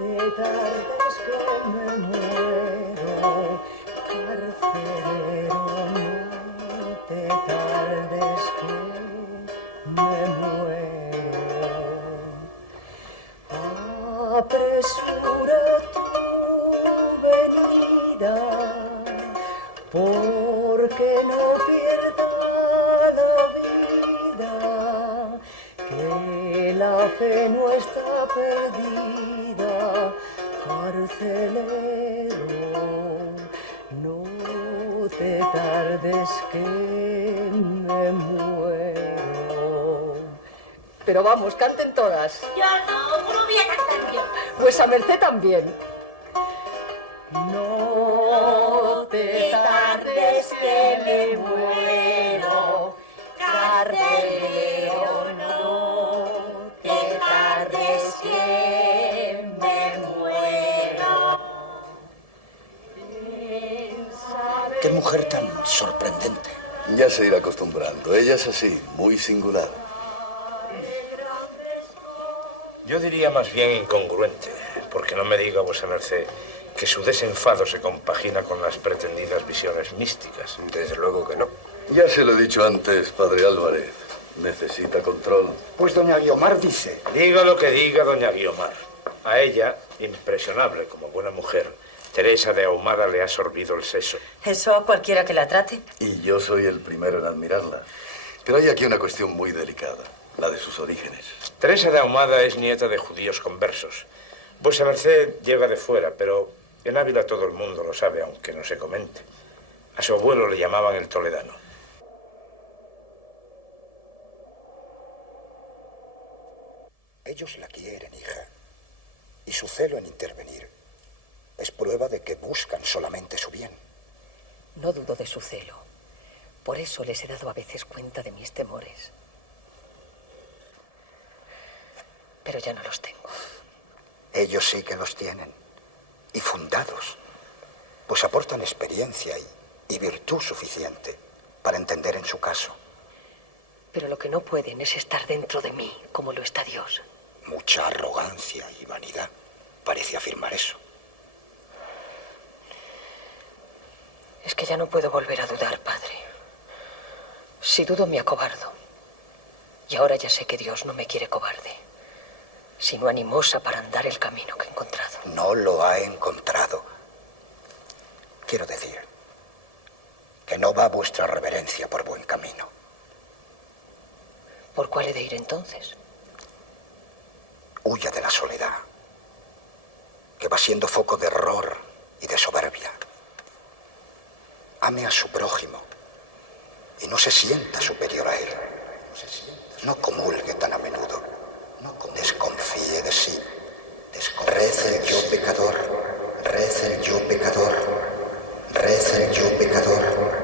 te tardes que me muero, carcelero, no te tardes que me muero. Apresura tu venida, porque no pierda la vida, que la fe no está perdida, carcelero, no te tardes que me muero. Pero vamos, canten todas. Yo no voy a cantar yo. Vuesa merced también. No te tardes que me muero, carcelero, no te tardes que me muero. Qué mujer tan sorprendente. Ya se irá acostumbrando. Ella es así, muy singular. Yo diría más bien incongruente, porque no me diga vuesa merced que su desenfado se compagina con las pretendidas visiones místicas. Desde luego que no. Ya se lo he dicho antes, padre Álvarez. Necesita control. Pues doña Guiomar dice... Diga lo que diga doña Guiomar. A ella, impresionable como buena mujer, Teresa de Ahumada le ha sorbido el seso. Eso a cualquiera que la trate. Y yo soy el primero en admirarla. Pero hay aquí una cuestión muy delicada, la de sus orígenes. Teresa de Ahumada es nieta de judíos conversos. Vuesa merced llega de fuera, pero en Ávila todo el mundo lo sabe, aunque no se comente. A su abuelo le llamaban el Toledano. Ellos la quieren, hija. Y su celo en intervenir es prueba de que buscan solamente su bien. No dudo de su celo. Por eso les he dado a veces cuenta de mis temores. Pero ya no los tengo. Ellos sí que los tienen. Y fundados. Pues aportan experiencia y virtud suficiente para entender en su caso. Pero lo que no pueden es estar dentro de mí, como lo está Dios. Mucha arrogancia y vanidad parece afirmar eso. Es que ya no puedo volver a dudar, padre. Si dudo, me acobardo. Y ahora ya sé que Dios no me quiere cobarde, sino animosa para andar el camino que he encontrado. No lo ha encontrado. Quiero decir que no va vuestra reverencia por buen camino. ¿Por cuál he de ir entonces? Huya de la soledad, que va siendo foco de error y de soberbia. Ame a su prójimo y no se sienta superior a él. No comulgue tan a menudo. desconfíe de sí. Reza el yo pecador, reza el yo pecador, reza el yo pecador.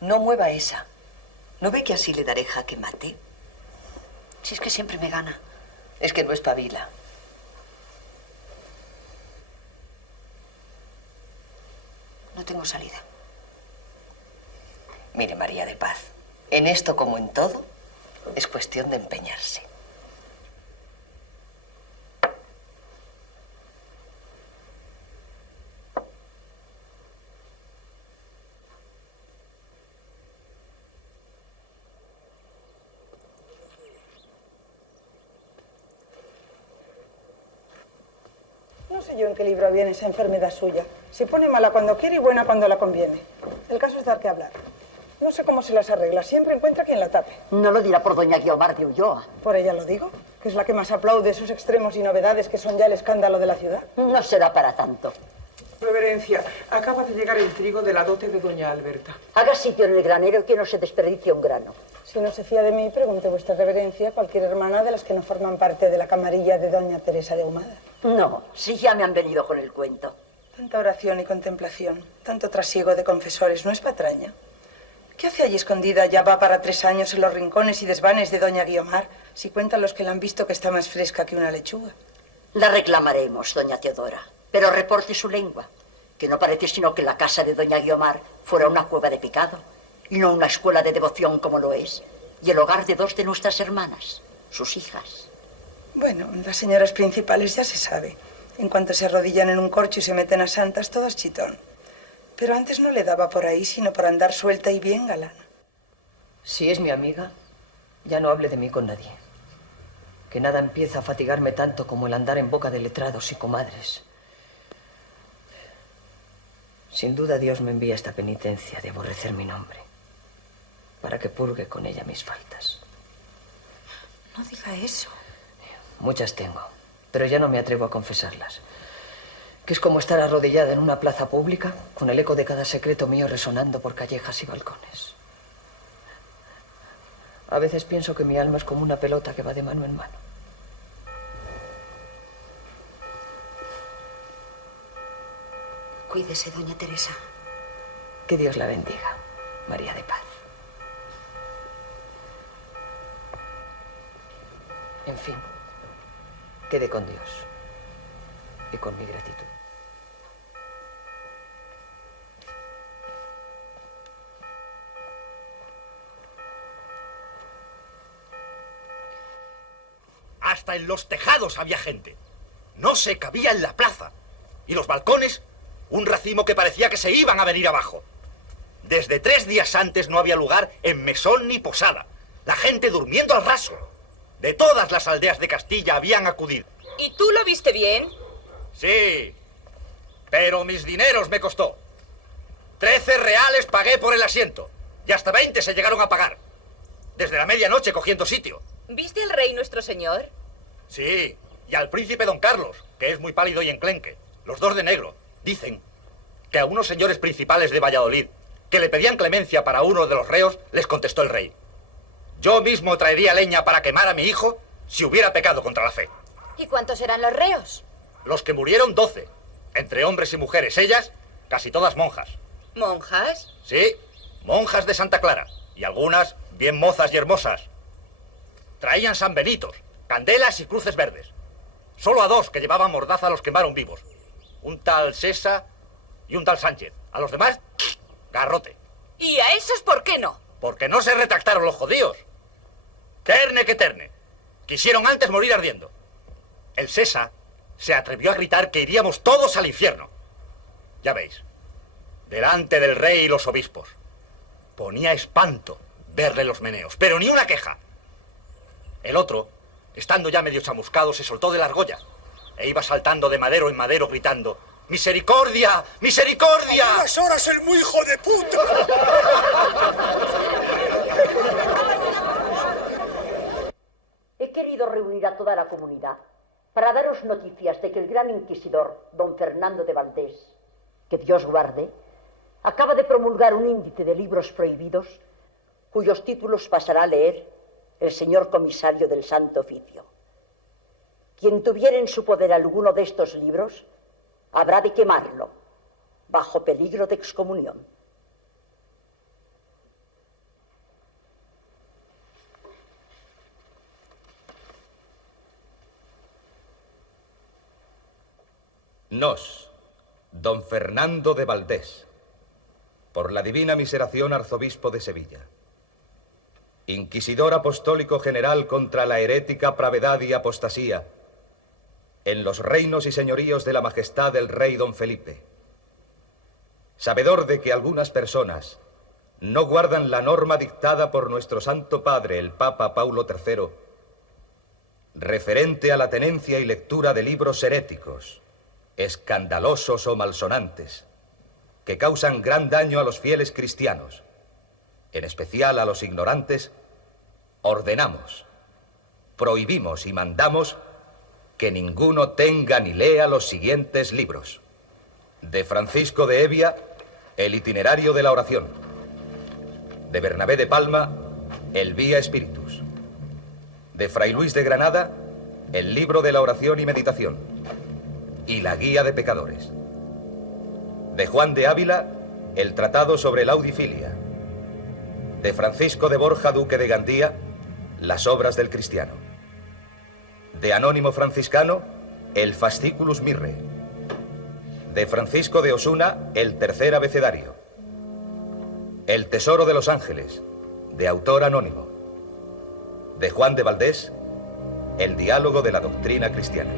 No mueva esa. ¿No ve que así le daré jaque mate? Si es que siempre me gana. Es que no espabila. No tengo salida. Mire, María de Paz, en esto como en todo, es cuestión de empeñarse. No sé yo en qué libro viene esa enfermedad suya. Se pone mala cuando quiere y buena cuando la conviene. El caso es dar que hablar. No sé cómo se las arregla. Siempre encuentra quien la tape. No lo dirá por doña Guiomar de Ulloa. Por ella lo digo, que es la que más aplaude esos extremos y novedades que son ya el escándalo de la ciudad. No será para tanto. Reverencia, acaba de llegar el trigo de la dote de doña Alberta. Haga sitio en el granero y que no se desperdicie un grano. Si no se fía de mí, pregunte vuestra reverencia a cualquier hermana de las que no forman parte de la camarilla de doña Teresa de Ahumada. No, si ya me han venido con el cuento. Tanta oración y contemplación, tanto trasiego de confesores, ¿no es patraña? ¿Qué hace allí escondida? Ya va para 3 años en los rincones y desvanes de doña Guiomar, si cuentan los que la han visto que está más fresca que una lechuga. La reclamaremos, doña Teodora, pero reporte su lengua, que no parece sino que la casa de doña Guiomar fuera una cueva de pecado y no una escuela de devoción como lo es, y el hogar de 2 de nuestras hermanas, sus hijas. Bueno, las señoras principales ya se sabe. En cuanto se arrodillan en un corcho y se meten a santas, todo es chitón. Pero antes no le daba por ahí, sino por andar suelta y bien galana. Si es mi amiga, ya no hable de mí con nadie. Que nada empieza a fatigarme tanto como el andar en boca de letrados y comadres. Sin duda Dios me envía esta penitencia de aborrecer mi nombre, para que purgue con ella mis faltas. No diga eso. Muchas tengo, pero ya no me atrevo a confesarlas. Que es como estar arrodillada en una plaza pública, con el eco de cada secreto mío resonando por callejas y balcones. A veces pienso que mi alma es como una pelota que va de mano en mano. Cuídese, doña Teresa. Que Dios la bendiga, María de Paz. En fin, quede con Dios y con mi gratitud. Hasta en los tejados había gente. No se cabía en la plaza. Y los balcones, un racimo que parecía que se iban a venir abajo. Desde 3 días antes no había lugar en mesón ni posada. La gente durmiendo al raso. De todas las aldeas de Castilla habían acudido. ¿Y tú lo viste bien? Sí, pero mis dineros me costó. 13 reales pagué por el asiento. Y hasta 20 se llegaron a pagar. Desde la medianoche cogiendo sitio. ¿Viste al rey nuestro señor? Sí, y al príncipe don Carlos, que es muy pálido y enclenque. Los 2 de negro. Dicen que a unos señores principales de Valladolid, que le pedían clemencia para uno de los reos, les contestó el rey: yo mismo traería leña para quemar a mi hijo si hubiera pecado contra la fe. ¿Y cuántos eran los reos? Los que murieron 12, entre hombres y mujeres, ellas casi todas monjas. ¿Monjas? Sí, monjas de Santa Clara, y algunas bien mozas y hermosas. Traían sanbenitos, candelas y cruces verdes. Solo a 2 que llevaban mordaza los quemaron vivos. Un tal Sesa y un tal Sánchez. A los demás, garrote. ¿Y a esos por qué no? Porque no se retractaron los judíos. Terne que terne. Quisieron antes morir ardiendo. El Sesa se atrevió a gritar que iríamos todos al infierno. Ya veis, delante del rey y los obispos. Ponía espanto verle los meneos, pero ni una queja. El otro, estando ya medio chamuscado, se soltó de la argolla e iba saltando de madero en madero gritando: ¡Misericordia! ¡Misericordia! ¡A unas horas el muy hijo de puta! He querido reunir a toda la comunidad para daros noticias de que el gran inquisidor, don Fernando de Valdés, que Dios guarde, acaba de promulgar un índice de libros prohibidos cuyos títulos pasará a leer el señor comisario del Santo Oficio. Quien tuviera en su poder alguno de estos libros habrá de quemarlo bajo peligro de excomunión. Nos, don Fernando de Valdés, por la divina miseración arzobispo de Sevilla, inquisidor apostólico general contra la herética pravedad y apostasía, en los reinos y señoríos de la majestad del rey don Felipe, sabedor de que algunas personas no guardan la norma dictada por nuestro Santo Padre, el Papa Paulo III, referente a la tenencia y lectura de libros heréticos, escandalosos o malsonantes, que causan gran daño a los fieles cristianos, en especial a los ignorantes, ordenamos, prohibimos y mandamos que ninguno tenga ni lea los siguientes libros. De Francisco de Evia, el itinerario de la oración. De Bernabé de Palma, el Vía Spiritus. De Fray Luis de Granada, el libro de la oración y meditación y la guía de pecadores. De Juan de Ávila, el tratado sobre la audifilia. De Francisco de Borja, duque de Gandía, las obras del cristiano. De Anónimo franciscano, el Fasciculus Mirre. De Francisco de Osuna, el tercer abecedario. El tesoro de los ángeles, de autor anónimo. De Juan de Valdés, el diálogo de la doctrina cristiana.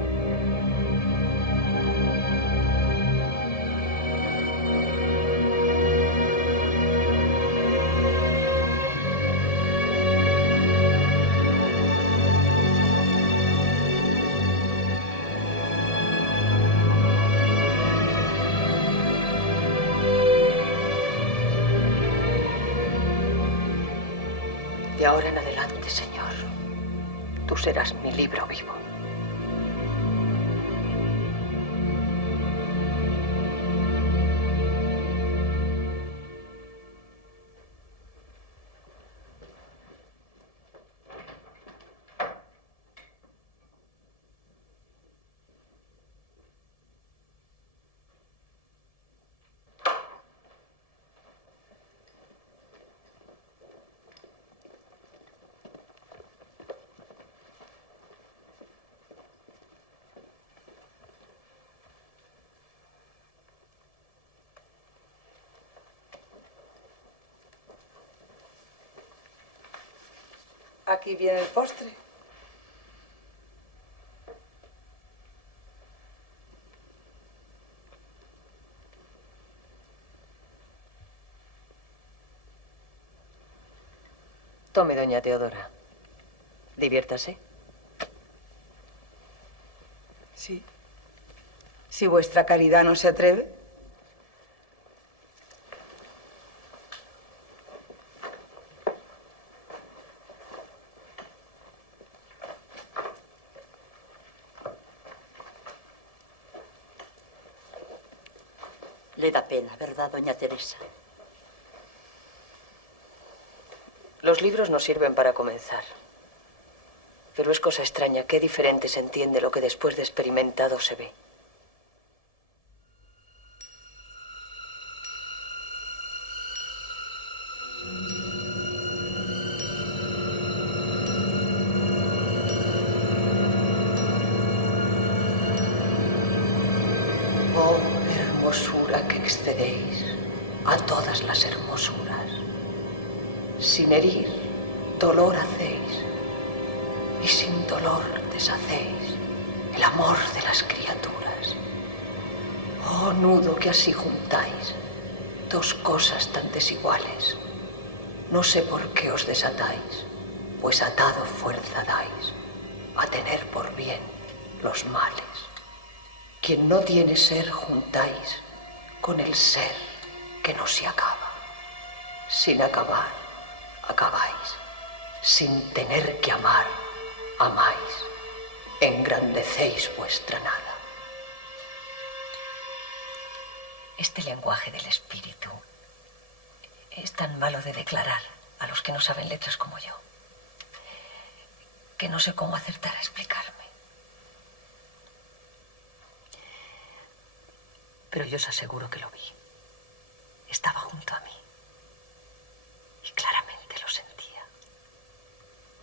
De ahora en adelante, Señor, tú serás mi libro vivo. Aquí viene el postre. Tome, doña Teodora. Diviértase. Sí. Si vuestra caridad no se atreve. Le da pena, ¿verdad, doña Teresa? Los libros nos sirven para comenzar. Pero es cosa extraña qué diferente se entiende lo que después de experimentado se ve. Oh, hermosura que excedéis a todas las hermosuras. Sin herir, dolor hacéis, y sin dolor deshacéis el amor de las criaturas. Oh, nudo que así juntáis dos cosas tan desiguales. No sé por qué os desatáis, pues atado fuerza dais a tener por bien los males. Quien no tiene ser juntáis con el ser que no se acaba. Sin acabar, acabáis. Sin tener que amar, amáis. Engrandecéis vuestra nada. Este lenguaje del espíritu es tan malo de declarar a los que no saben letras como yo, que no sé cómo acertar a explicarme. Pero yo os aseguro que lo vi. Estaba junto a mí. Y claramente lo sentía.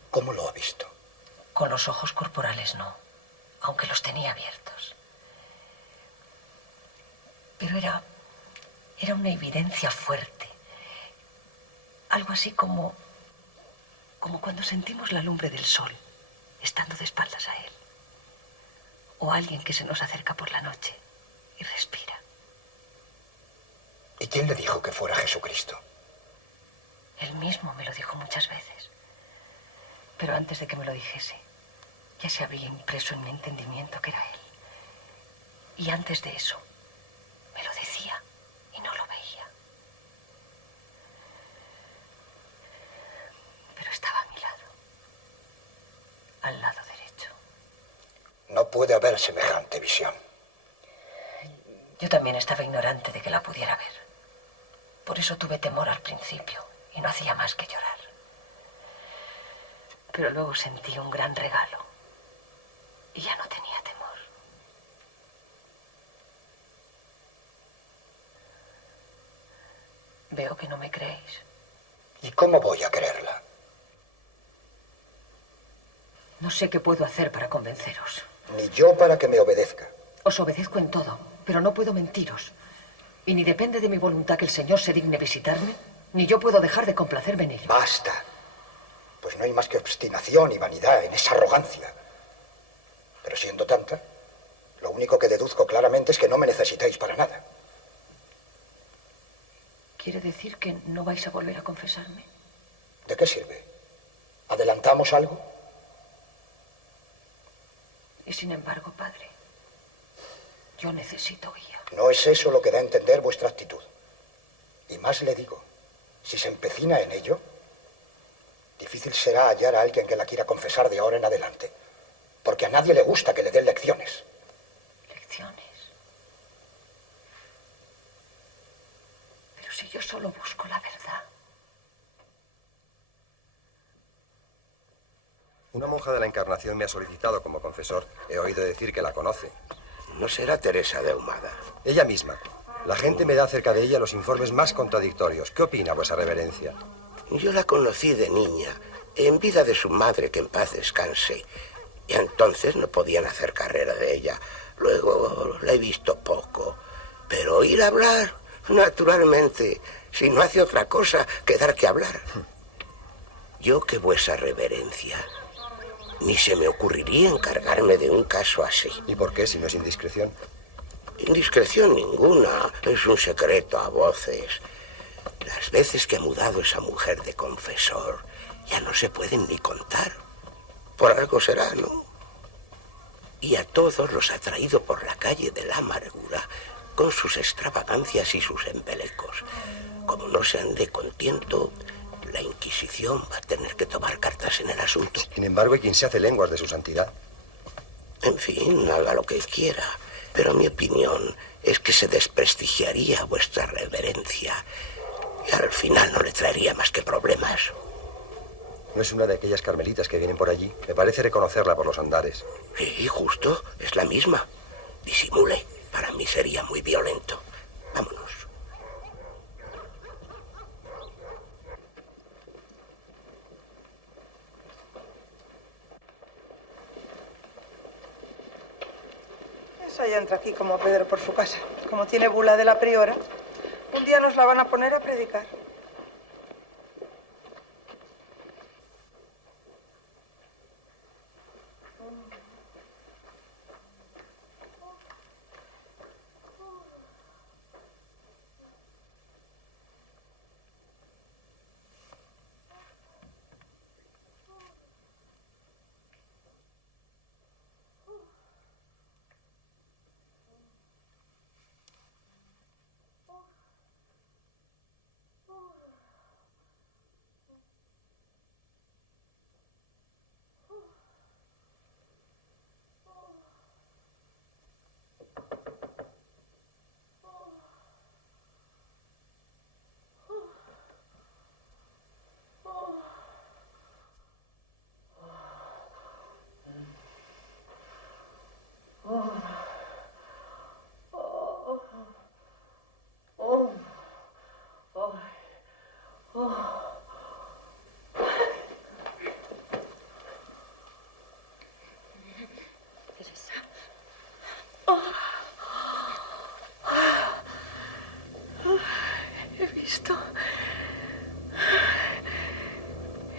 ¿Cómo lo ha visto? Con los ojos corporales no, aunque los tenía abiertos. Pero era una evidencia fuerte. Algo así como cuando sentimos la lumbre del sol, estando de espaldas a él. O alguien que se nos acerca por la noche y respira. ¿Y quién le dijo que fuera Jesucristo? Él mismo me lo dijo muchas veces. Pero antes de que me lo dijese, ya se había impreso en mi entendimiento que era él. Y antes de eso, me lo decía y no lo veía. Pero estaba a mi lado, al lado derecho. No puede haber semejante visión. Yo también estaba ignorante de que la pudiera ver. Por eso tuve temor al principio y no hacía más que llorar. Pero luego sentí un gran regalo y ya no tenía temor. Veo que no me creéis. ¿Y cómo voy a creerla? No sé qué puedo hacer para convenceros. Ni yo para que me obedezca. Os obedezco en todo, pero no puedo mentiros. Y ni depende de mi voluntad que el Señor se digne visitarme, ni yo puedo dejar de complacerme en ello. Basta. Pues no hay más que obstinación y vanidad en esa arrogancia. Pero siendo tanta, lo único que deduzco claramente es que no me necesitáis para nada. ¿Quiere decir que no vais a volver a confesarme? ¿De qué sirve? ¿Adelantamos algo? Y sin embargo, Padre, yo necesito guía. No es eso lo que da a entender vuestra actitud. Y más le digo, si se empecina en ello, difícil será hallar a alguien que la quiera confesar de ahora en adelante. Porque a nadie le gusta que le den lecciones. ¿Lecciones? Pero si yo solo busco la verdad. Una monja de la Encarnación me ha solicitado como confesor. He oído decir que la conoce. ¿No será Teresa de Ahumada? Ella misma. La gente me da acerca de ella los informes más contradictorios. ¿Qué opina, vuesa reverencia? Yo la conocí de niña, en vida de su madre, que en paz descanse. Y entonces no podían hacer carrera de ella. Luego la he visto poco. Pero oír hablar, naturalmente, si no hace otra cosa que dar que hablar. Yo que vuesa reverencia, ni se me ocurriría encargarme de un caso así. ¿Y por qué, si no es indiscreción? Indiscreción ninguna, es un secreto a voces. Las veces que ha mudado esa mujer de confesor ya no se pueden ni contar. Por algo será, ¿no? Y a todos los ha traído por la calle de la amargura con sus extravagancias y sus embelecos. Como no se ande con tiento, la Inquisición va a tener que tomar cartas en el asunto. Sin embargo, ¿y quién se hace lenguas de su santidad? En fin, haga lo que quiera. Pero mi opinión es que se desprestigiaría vuestra reverencia y al final no le traería más que problemas. ¿No es una de aquellas carmelitas que vienen por allí? Me parece reconocerla por los andares. Sí, justo, es la misma. Disimule, para mí sería muy violento. Vámonos. Esa ya entra aquí como Pedro por su casa. Como tiene bula de la priora, un día nos la van a poner a predicar.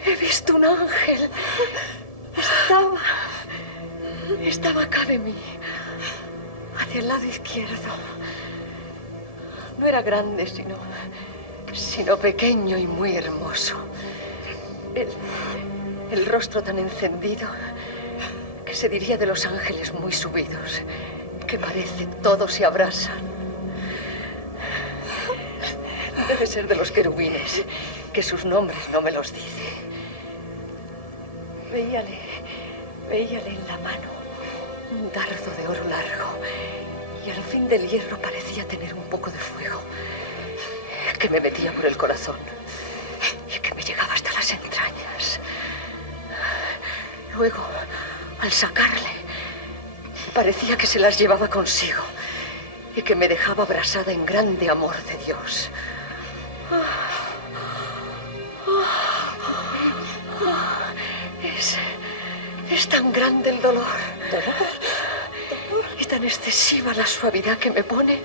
He visto un ángel. Estaba acá de mí, hacia el lado izquierdo. No era grande, sino pequeño y muy hermoso. El rostro tan encendido que se diría de los ángeles muy subidos, que parece todos se abrasan. Debe ser de los querubines, que sus nombres no me los dice. Veíale en la mano un dardo de oro largo y al fin del hierro parecía tener un poco de fuego que me metía por el corazón y que me llegaba hasta las entrañas. Luego, al sacarle, parecía que se las llevaba consigo y que me dejaba abrasada en grande amor de Dios. Es tan grande el dolor. Y tan excesiva la suavidad que me pone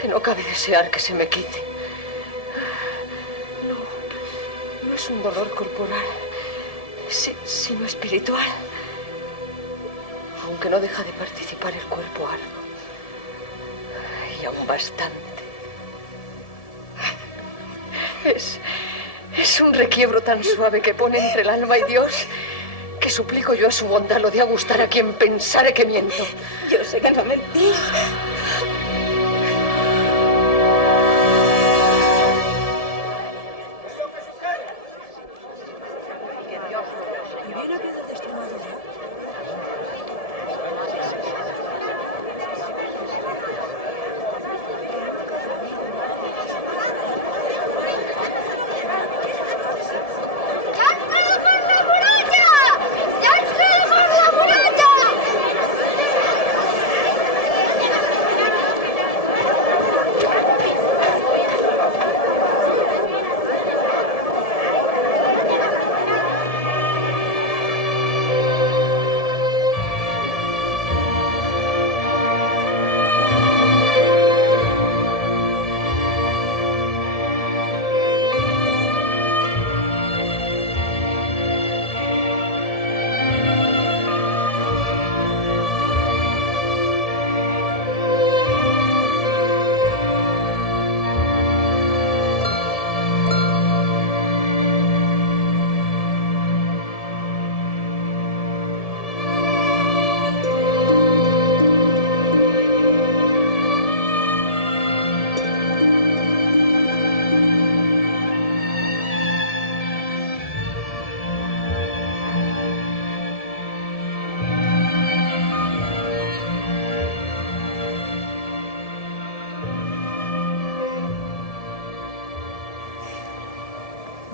que no cabe desear que se me quite. No es un dolor corporal, sino espiritual. Aunque no deja de participar el cuerpo algo. Y aún bastante. Es un requiebro tan suave que pone entre el alma y Dios que suplico yo a su bondad lo de a gustar a quien pensare que miento. Yo sé que no mentís.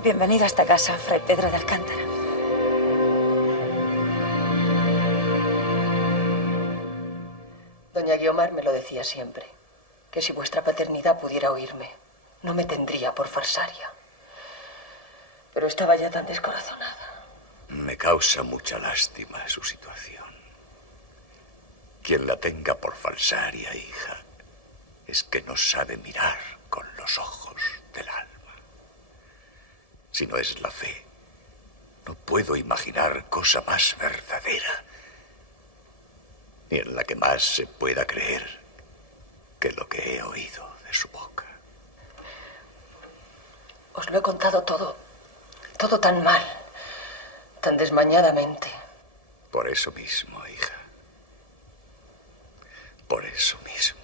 Bienvenido a esta casa, Fray Pedro de Alcántara. Doña Guiomar me lo decía siempre, que si vuestra paternidad pudiera oírme, no me tendría por falsaria. Pero estaba ya tan descorazonada. Me causa mucha lástima su situación. Quien la tenga por falsaria, hija, es que no sabe mirar con los ojos del alma. Si no es la fe, no puedo imaginar cosa más verdadera, ni en la que más se pueda creer que lo que he oído de su boca. Os lo he contado todo tan mal, tan desmañadamente. Por eso mismo, hija. Por eso mismo.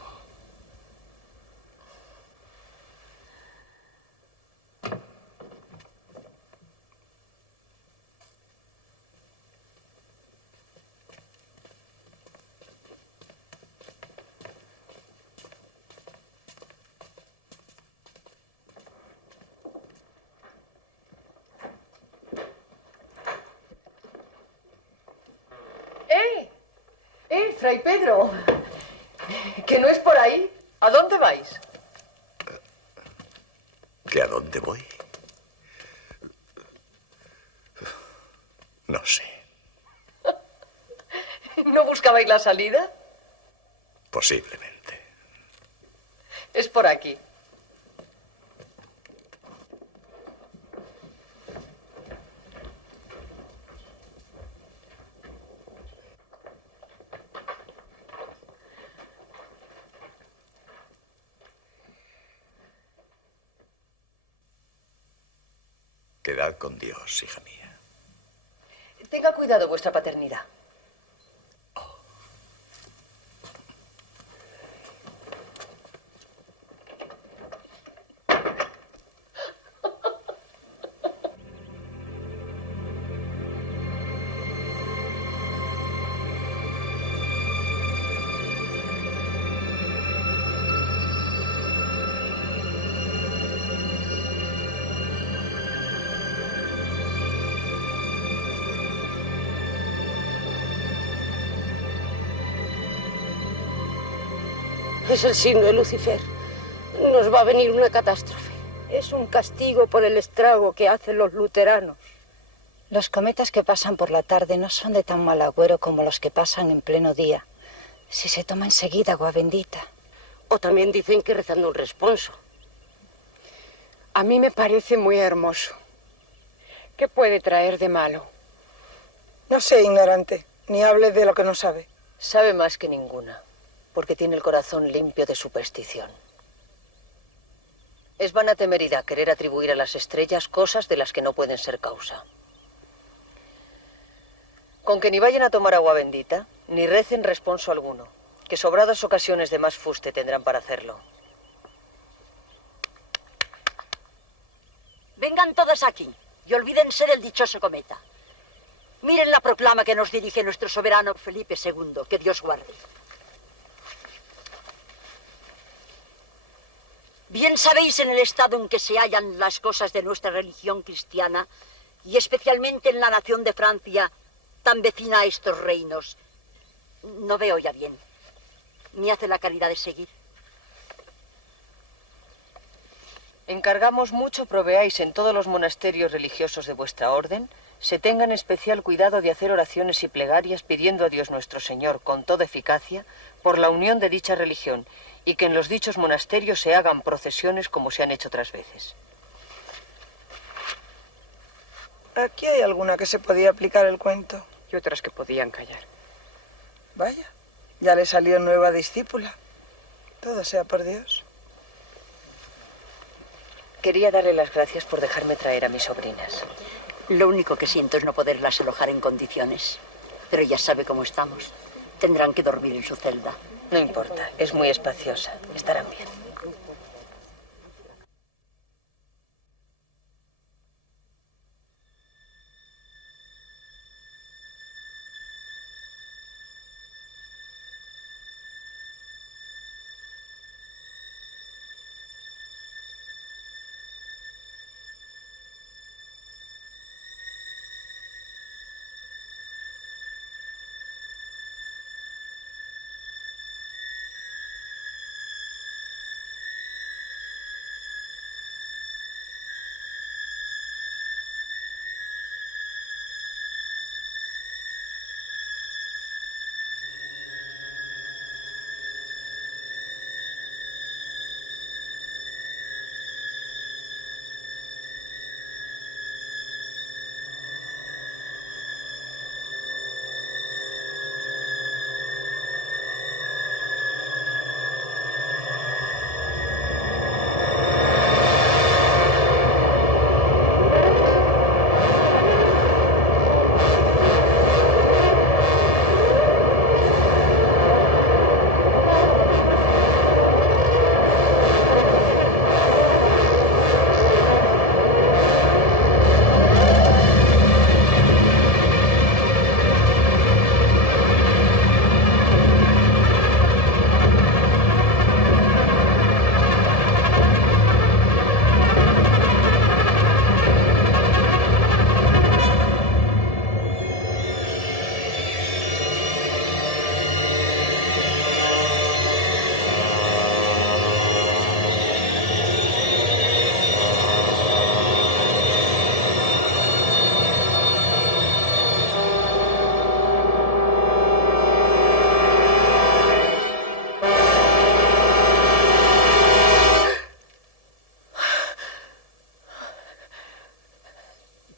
Fray Pedro, ¿que no es por ahí? ¿A dónde vais? ¿Hacia dónde voy? No sé. ¿No buscabais la salida? Posiblemente. Es por aquí. Quedad con Dios, hija mía. Tenga cuidado vuestra paternidad. Es el signo de Lucifer. Nos va a venir una catástrofe. Es un castigo por el estrago que hacen los luteranos. Los cometas que pasan por la tarde no son de tan mal agüero como los que pasan en pleno día, si se toma enseguida agua bendita. O también dicen que rezando un responso. A mí me parece muy hermoso. ¿Qué puede traer de malo? No sé, ignorante, ni hable de lo que no sabe. Sabe más que ninguna, porque tiene el corazón limpio de superstición. Es vana temeridad querer atribuir a las estrellas cosas de las que no pueden ser causa. Con que ni vayan a tomar agua bendita, ni recen responso alguno, que sobradas ocasiones de más fuste tendrán para hacerlo. Vengan todas aquí y olvídense del dichoso cometa. Miren la proclama que nos dirige nuestro soberano Felipe II, que Dios guarde. Bien sabéis en el estado en que se hallan las cosas de nuestra religión cristiana, y especialmente en la nación de Francia, tan vecina a estos reinos. No veo ya bien, ni hace la caridad de seguir. Encargamos mucho proveáis en todos los monasterios religiosos de vuestra orden, se tengan especial cuidado de hacer oraciones y plegarias pidiendo a Dios nuestro Señor con toda eficacia por la unión de dicha religión, y que en los dichos monasterios se hagan procesiones como se han hecho otras veces. Aquí hay alguna que se podía aplicar el cuento. Y otras que podían callar. Vaya, ya le salió nueva discípula. Todo sea por Dios. Quería darle las gracias por dejarme traer a mis sobrinas. Lo único que siento es no poderlas alojar en condiciones. Pero ya sabe cómo estamos. Tendrán que dormir en su celda. No importa, es muy espaciosa. Estarán bien.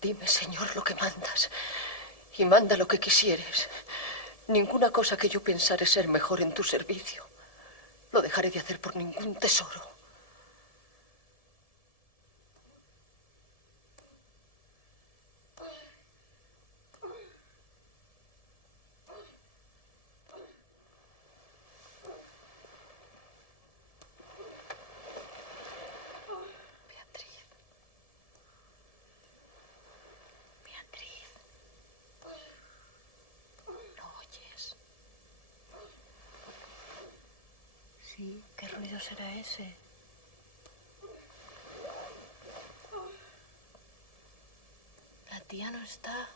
Dime, Señor, lo que mandas. Y manda lo que quisieres. Ninguna cosa que yo pensare ser mejor en tu servicio lo dejaré de hacer por ningún tesoro. Sí, ¿qué ruido será ese? La tía no está.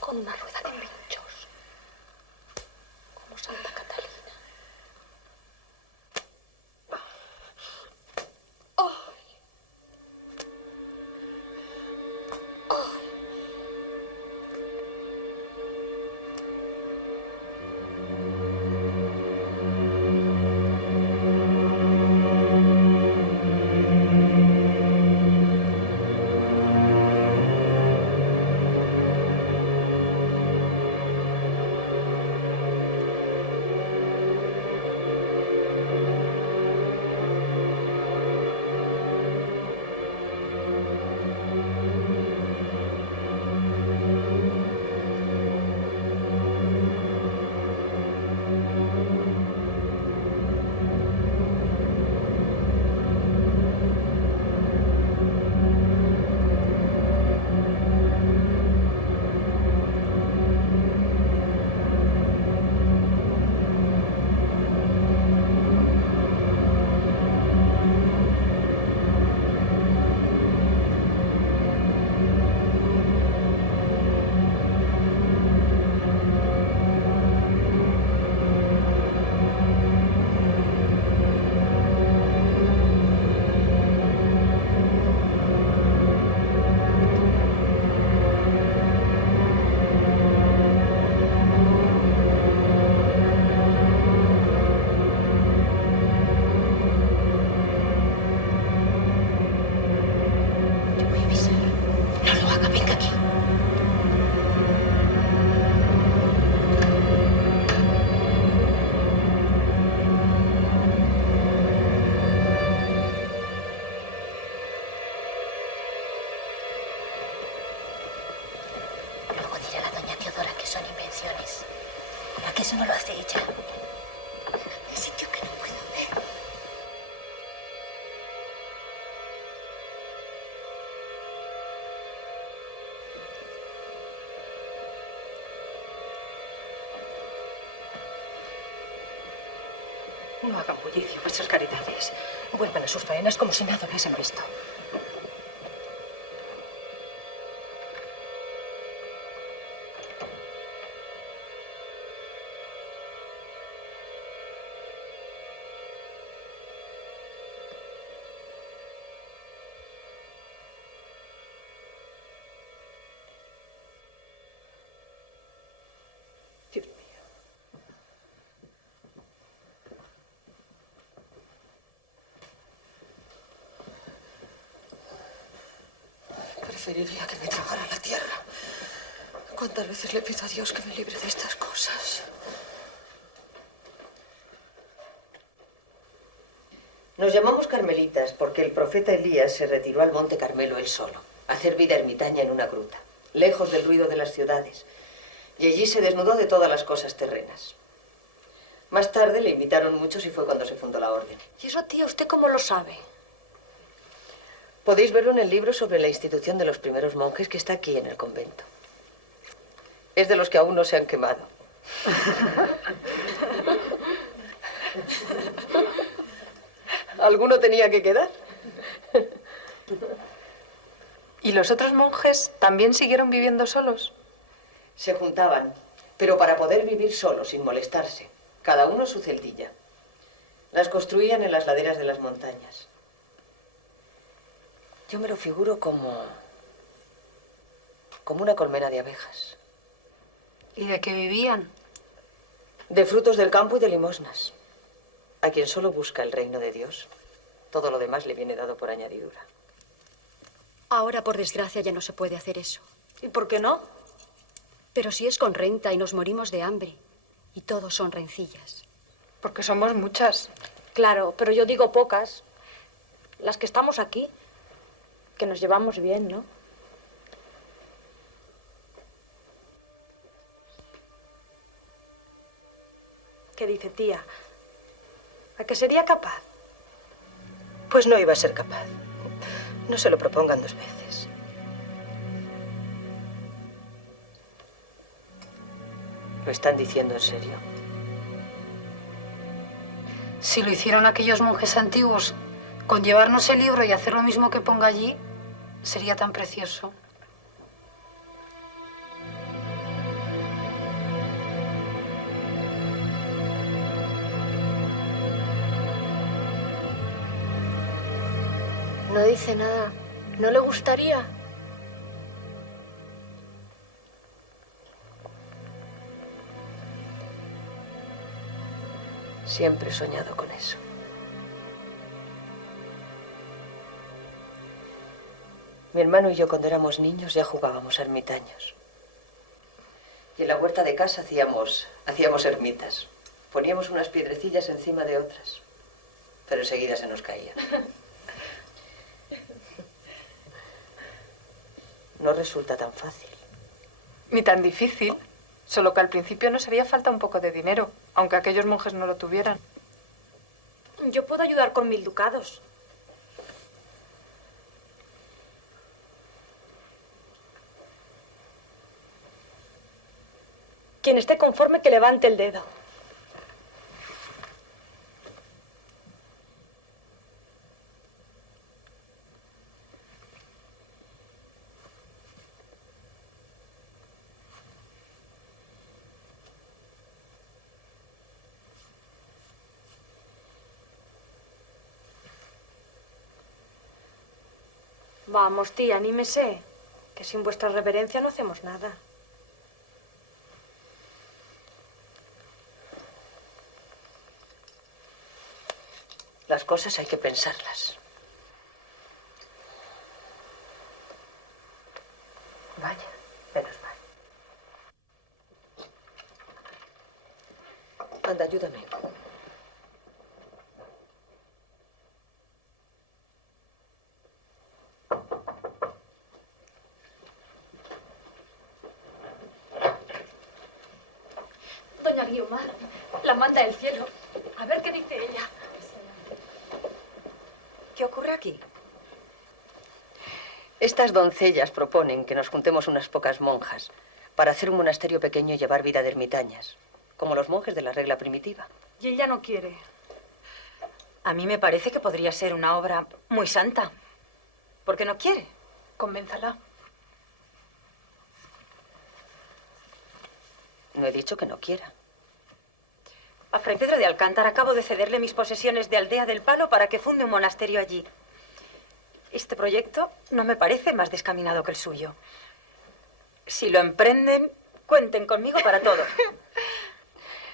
Con una rueda de pinchos, como Santa Catalina. Que eso no lo hace ella. El sitio que no puedo ver. No hagan bullicio, vuestras caridades. Vuelvan a sus faenas como si nada hubiesen visto. Dios mío. Preferiría que me tragara la tierra. ¿Cuántas veces le pido a Dios que me libre de estas cosas? Nos llamamos carmelitas porque el profeta Elías se retiró al monte Carmelo él solo, a hacer vida ermitaña en una gruta, lejos del ruido de las ciudades. Y allí se desnudó de todas las cosas terrenas. Más tarde le invitaron muchos y fue cuando se fundó la orden. ¿Y eso, tía, usted cómo lo sabe? Podéis verlo en el libro sobre la institución de los primeros monjes que está aquí en el convento. Es de los que aún no se han quemado. Alguno tenía que quedar. ¿Y los otros monjes también siguieron viviendo solos? Se juntaban, pero para poder vivir solos, sin molestarse. Cada uno su celdilla. Las construían en las laderas de las montañas. Yo me lo figuro como una colmena de abejas. ¿Y de qué vivían? De frutos del campo y de limosnas. A quien solo busca el reino de Dios, todo lo demás le viene dado por añadidura. Ahora, por desgracia, ya no se puede hacer eso. ¿Y por qué no? Pero si es con renta y nos morimos de hambre. Y todos son rencillas. Porque somos muchas. Claro, pero yo digo pocas. Las que estamos aquí. Que nos llevamos bien, ¿no? ¿Qué dice, tía? ¿A que sería capaz? Pues no iba a ser capaz. No se lo propongan 2 veces. ¿Lo están diciendo en serio? Si lo hicieron aquellos monjes antiguos, con llevarnos el libro y hacer lo mismo que ponga allí, sería tan precioso. No dice nada. ¿No le gustaría? Siempre he soñado con eso. Mi hermano y yo, cuando éramos niños, ya jugábamos a ermitaños. Y en la huerta de casa hacíamos ermitas. Poníamos unas piedrecillas encima de otras. Pero enseguida se nos caían. No resulta tan fácil. Ni tan difícil. Solo que al principio nos haría falta un poco de dinero, aunque aquellos monjes no lo tuvieran. Yo puedo ayudar con 1000 ducados. Quien esté conforme que levante el dedo. Vamos, tía, anímese, que sin vuestra reverencia no hacemos nada. Las cosas hay que pensarlas. Vaya, menos mal. Anda, ayúdame. Doña Guiomar, la manda el cielo. A ver qué dice ella. ¿Qué ocurre aquí? Estas doncellas proponen que nos juntemos unas pocas monjas para hacer un monasterio pequeño y llevar vida de ermitañas, como los monjes de la regla primitiva. Y ella no quiere. A mí me parece que podría ser una obra muy santa. ¿Por qué no quiere? Convénzala. No he dicho que no quiera. A Fray Pedro de Alcántara acabo de cederle mis posesiones de Aldea del Palo para que funde un monasterio allí. Este proyecto no me parece más descaminado que el suyo. Si lo emprenden, cuenten conmigo para todo.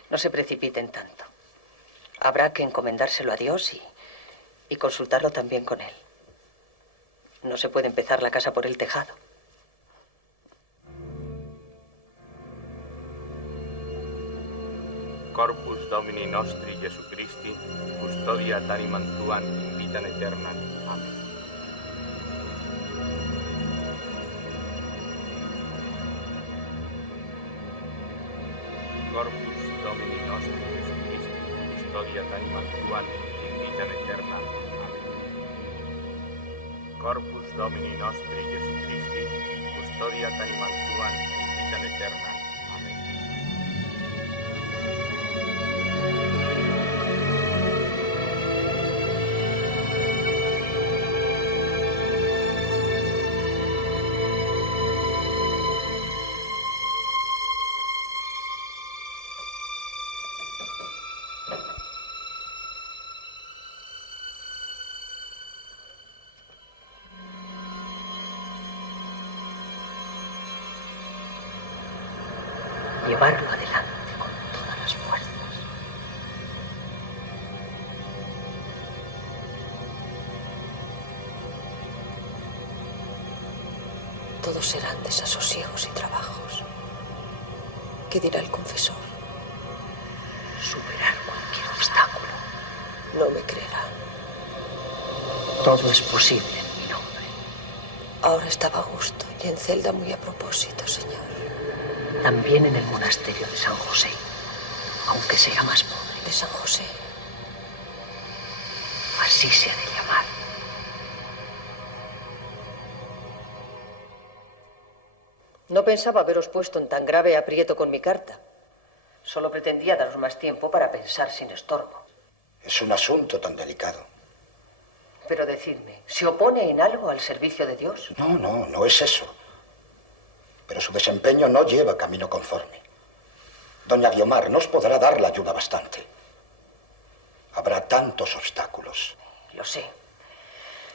No se precipiten tanto. Habrá que encomendárselo a Dios y consultarlo también con Él. No se puede empezar la casa por el tejado. Corpus Domini nostri Jesu Christi, custodia et animam tuam in vitam aeternam. Amen. Corpus Domini nostri Jesu Christi, custodia et animam tuam in vitam aeternam. Amen. Corpus Domini nostri Jesu Christi, custodia et animam tuam in vitam aeternam. Amen. Llevarlo adelante con todas las fuerzas. Todos serán desasosiegos y trabajos. ¿Qué dirá el confesor? Superar cualquier obstáculo. No me creerá. Todo es posible en mi nombre. Ahora estaba a gusto y en celda muy a propósito, señor. También en el monasterio de San José, aunque sea más pobre. ¿De San José? Así se ha de llamar. No pensaba haberos puesto en tan grave aprieto con mi carta. Solo pretendía daros más tiempo para pensar sin estorbo. Es un asunto tan delicado. Pero decidme, ¿se opone en algo al servicio de Dios? No es eso. Pero su desempeño no lleva camino conforme. Doña Guiomar no os podrá dar la ayuda bastante. Habrá tantos obstáculos. Lo sé.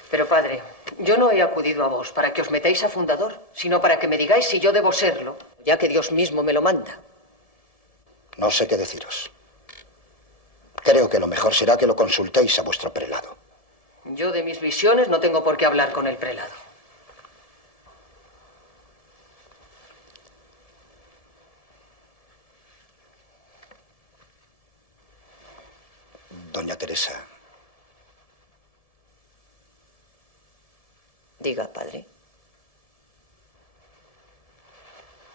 Pero, padre, yo no he acudido a vos para que os metáis a fundador, sino para que me digáis si yo debo serlo, ya que Dios mismo me lo manda. No sé qué deciros. Creo que lo mejor será que lo consultéis a vuestro prelado. Yo de mis visiones no tengo por qué hablar con el prelado. Doña Teresa. Diga, padre.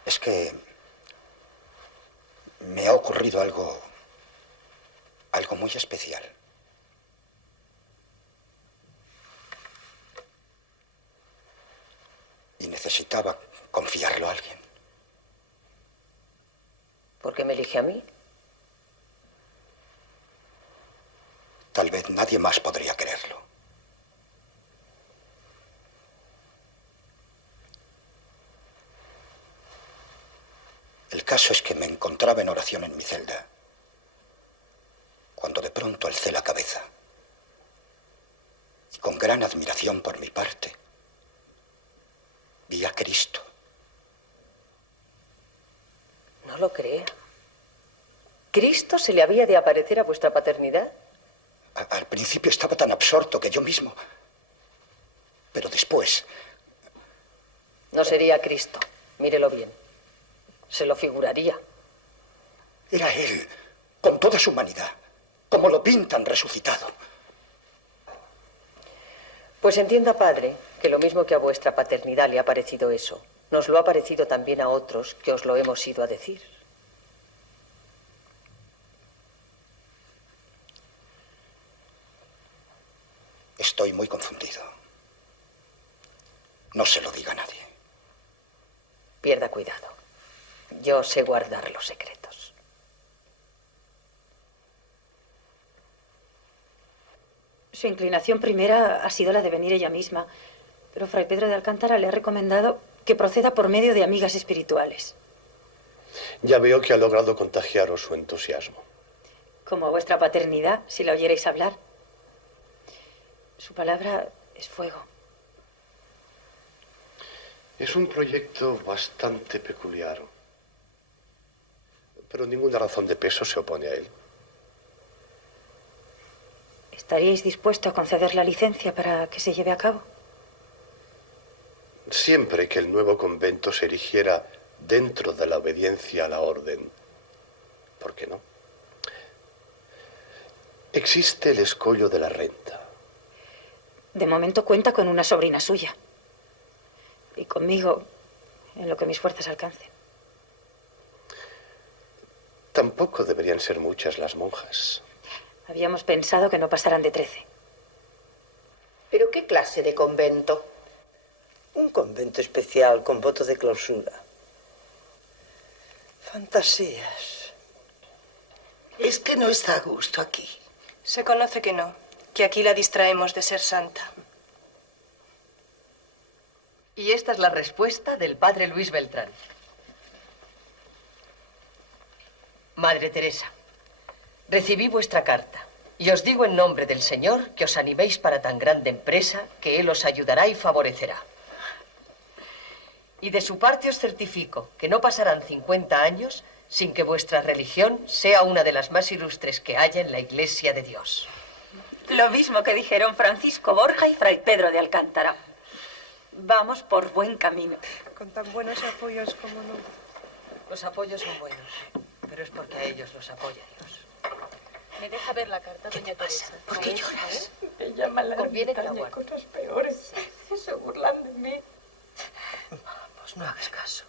Es que me ha ocurrido algo muy especial. Y necesitaba confiarlo a alguien. ¿Por qué me elige a mí? Tal vez nadie más podría creerlo. El caso es que me encontraba en oración en mi celda, cuando de pronto alcé la cabeza y con gran admiración por mi parte vi a Cristo. No lo crea. ¿Cristo se le había de aparecer a vuestra paternidad? Al principio estaba tan absorto que yo mismo... Pero después... No sería Cristo. Mírelo bien. Se lo figuraría. Era él, con toda su humanidad, como lo pintan resucitado. Pues entienda, padre, que lo mismo que a vuestra paternidad le ha parecido eso, nos lo ha parecido también a otros que os lo hemos ido a decir. Estoy muy confundido. No se lo diga a nadie. Pierda cuidado. Yo sé guardar los secretos. Su inclinación primera ha sido la de venir ella misma, pero Fray Pedro de Alcántara le ha recomendado que proceda por medio de amigas espirituales. Ya veo que ha logrado contagiaros su entusiasmo. Como a vuestra paternidad, si la oyerais hablar. Su palabra es fuego. Es un proyecto bastante peculiar, pero ninguna razón de peso se opone a él. ¿Estaríais dispuesto a conceder la licencia para que se lleve a cabo? Siempre que el nuevo convento se erigiera dentro de la obediencia a la orden, ¿por qué no? Existe el escollo de la renta. De momento cuenta con una sobrina suya. Y conmigo, en lo que mis fuerzas alcancen. Tampoco deberían ser muchas las monjas. Habíamos pensado que no pasaran de 13. ¿Pero qué clase de convento? Un convento especial con voto de clausura. Fantasías. Es que no está a gusto aquí. Se conoce que no, que aquí la distraemos de ser santa. Y esta es la respuesta del padre Luis Beltrán. Madre Teresa, recibí vuestra carta y os digo en nombre del Señor que os animéis para tan grande empresa, que Él os ayudará y favorecerá. Y de su parte os certifico que no pasarán 50 años sin que vuestra religión sea una de las más ilustres que haya en la Iglesia de Dios. Lo mismo que dijeron Francisco Borja y Fray Pedro de Alcántara. Vamos por buen camino. Con tan buenos apoyos como no. Los apoyos son buenos, pero es porque a ellos los apoya Dios. ¿Me deja ver la carta, doña Teresa? ¿Por qué lloras? Me llama la Conviene que la ermitaña y guarde. cosas peores. Se burlan de mí. Vamos, no hagas caso.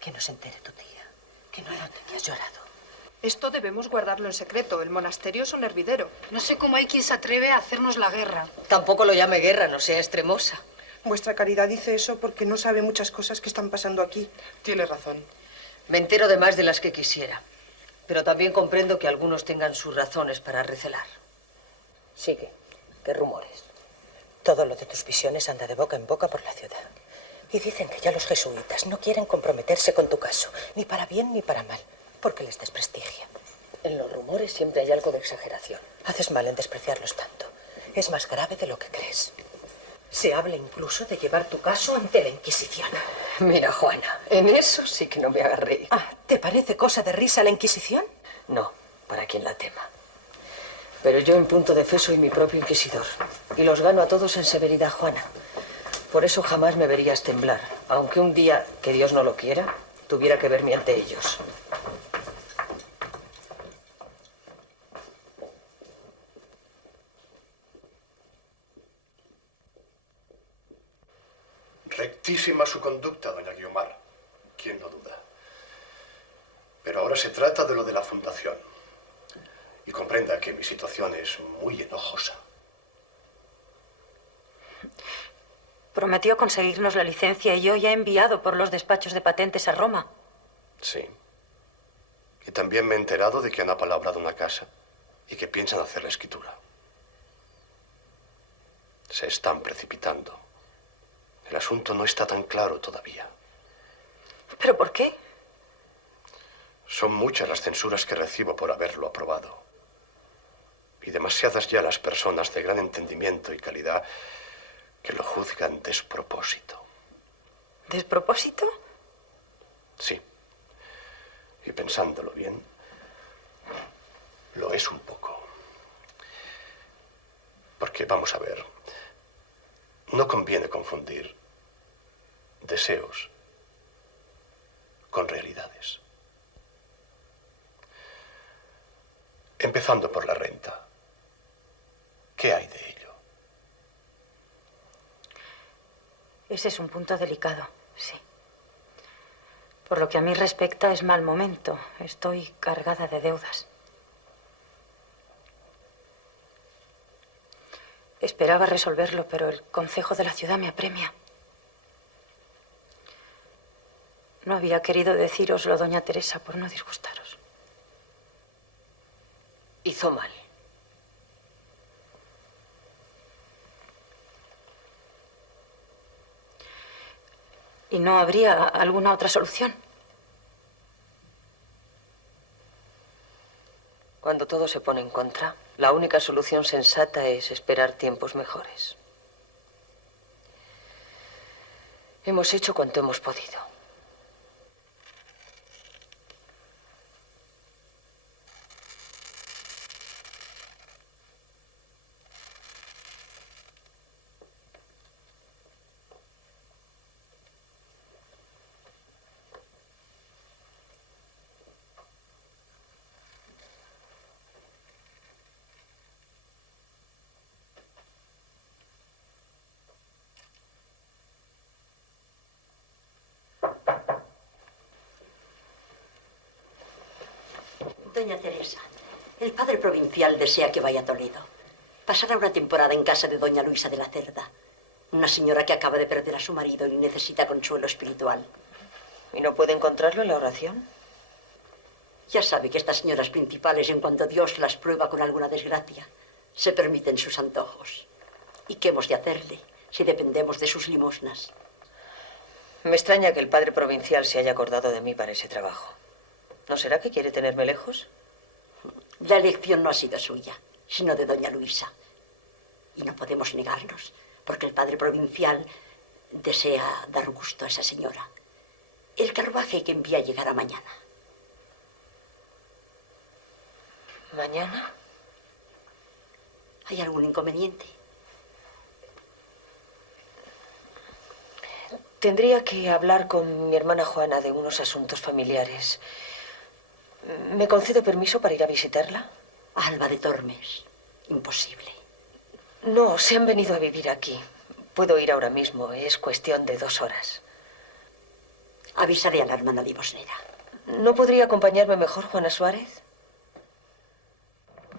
Que no se entere tu tía. Que no note que has llorado. Esto debemos guardarlo en secreto. El monasterio es un hervidero. No sé cómo hay quien se atreve a hacernos la guerra. Tampoco lo llame guerra, no sea extremosa. Vuestra caridad dice eso porque no sabe muchas cosas que están pasando aquí. Tiene razón. Me entero de más de las que quisiera. Pero también comprendo que algunos tengan sus razones para recelar. Sigue. ¿Qué rumores? Todo lo de tus visiones anda de boca en boca por la ciudad. Y dicen que ya los jesuitas no quieren comprometerse con tu caso, ni para bien ni para mal, porque les desprestigia. En los rumores siempre hay algo de exageración. Haces mal en despreciarlos tanto. Es más grave de lo que crees. Se habla incluso de llevar tu caso ante la Inquisición. Mira, Juana, en eso sí que no me hagas reír. Ah, ¿te parece cosa de risa la Inquisición? No, para quien la tema. Pero yo en punto de fe soy mi propio inquisidor. Y los gano a todos en severidad, Juana. Por eso jamás me verías temblar, aunque un día, que Dios no lo quiera, tuviera que verme ante ellos. Rectísima su conducta, doña Guiomar. ¿Quién lo duda? Pero ahora se trata de lo de la fundación. Y comprenda que mi situación es muy enojosa. Prometió conseguirnos la licencia y yo ya he enviado por los despachos de patentes a Roma. Sí. Y también me he enterado de que han apalabrado una casa y que piensan hacer la escritura. Se están precipitando. El asunto no está tan claro todavía. ¿Pero por qué? Son muchas las censuras que recibo por haberlo aprobado. Y demasiadas ya las personas de gran entendimiento y calidad que lo juzgan despropósito. ¿Despropósito? Sí. Y pensándolo bien, lo es un poco. Porque, vamos a ver, no conviene confundir deseos con realidades. Empezando por la renta. ¿Qué hay de ello? Ese es un punto delicado, sí. Por lo que a mí respecta, es mal momento. Estoy cargada de deudas. Esperaba resolverlo, pero el concejo de la ciudad me apremia. No había querido decíroslo, doña Teresa, por no disgustaros. Hizo mal. ¿Y no habría alguna otra solución? Cuando todo se pone en contra, la única solución sensata es esperar tiempos mejores. Hemos hecho cuanto hemos podido. Doña Teresa, el padre provincial desea que vaya a Toledo. Pasará una temporada en casa de doña Luisa de la Cerda, una señora que acaba de perder a su marido y necesita consuelo espiritual. ¿Y no puede encontrarlo en la oración? Ya sabe que estas señoras principales, en cuanto Dios las prueba con alguna desgracia, se permiten sus antojos. ¿Y qué hemos de hacerle si dependemos de sus limosnas? Me extraña que el padre provincial se haya acordado de mí para ese trabajo. ¿No será que quiere tenerme lejos? La elección no ha sido suya, sino de doña Luisa. Y no podemos negarnos, porque el padre provincial desea dar gusto a esa señora. El carruaje que envía llegará mañana. ¿Mañana? ¿Hay algún inconveniente? Tendría que hablar con mi hermana Juana de unos asuntos familiares. ¿Me concede permiso para ir a visitarla? Alba de Tormes. Imposible. No, se han venido a vivir aquí. Puedo ir ahora mismo. Es cuestión de 2 horas. Avisaré a la hermana limosnera. ¿No podría acompañarme mejor Juana Suárez?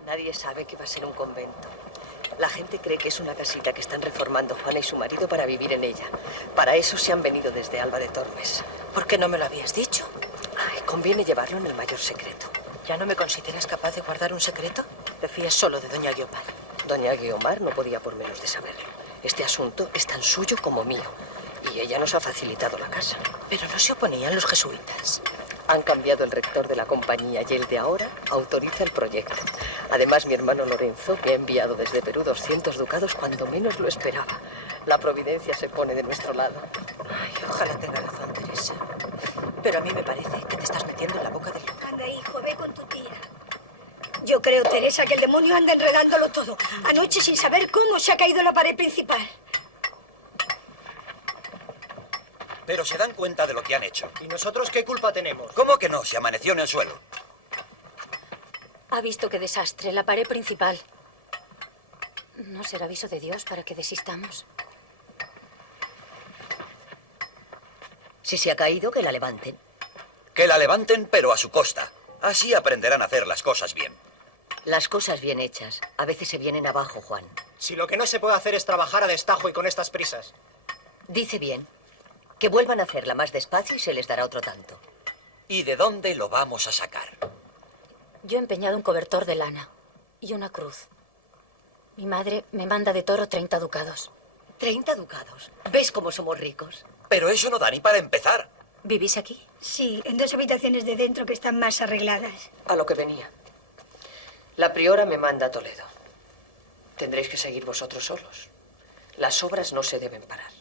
Nadie sabe que va a ser un convento. La gente cree que es una casita que están reformando Juana y su marido para vivir en ella. Para eso se han venido desde Alba de Tormes. ¿Por qué no me lo habías dicho? Ay, conviene llevarlo en el mayor secreto. ¿Ya no me consideras capaz de guardar un secreto? Te fías solo de doña Guiomar. Doña Guiomar no podía por menos de saberlo. Este asunto es tan suyo como mío. Y ella nos ha facilitado la casa. Pero no se oponían los jesuitas. Han cambiado el rector de la compañía y el de ahora autoriza el proyecto. Además, mi hermano Lorenzo me ha enviado desde Perú 200 ducados cuando menos lo esperaba. La providencia se pone de nuestro lado. Ay, ojalá tenga razón, Teresa. Pero a mí me parece que te estás metiendo en la boca del lobo. Anda, hijo, ve con tu tía. Yo creo, Teresa, que el demonio anda enredándolo todo. Anoche, sin saber cómo, se ha caído la pared principal. Pero se dan cuenta de lo que han hecho. ¿Y nosotros qué culpa tenemos? ¿Cómo que no? Se amaneció en el suelo. Ha visto qué desastre, la pared principal. ¿No será aviso de Dios para que desistamos? Si se ha caído, que la levanten. Que la levanten, pero a su costa. Así aprenderán a hacer las cosas bien. Las cosas bien hechas a veces se vienen abajo, Juan. Si lo que no se puede hacer es trabajar a destajo y con estas prisas. Dice bien. Que vuelvan a hacerla más despacio y se les dará otro tanto. ¿Y de dónde lo vamos a sacar? Yo he empeñado un cobertor de lana y una cruz. Mi madre me manda de Toro 30 ducados. 30 ducados. ¿Ves cómo somos ricos? Pero eso no da ni para empezar. ¿Vivís aquí? Sí, en 2 habitaciones de dentro que están más arregladas. A lo que venía. La priora me manda a Toledo. Tendréis que seguir vosotros solos. Las obras no se deben parar.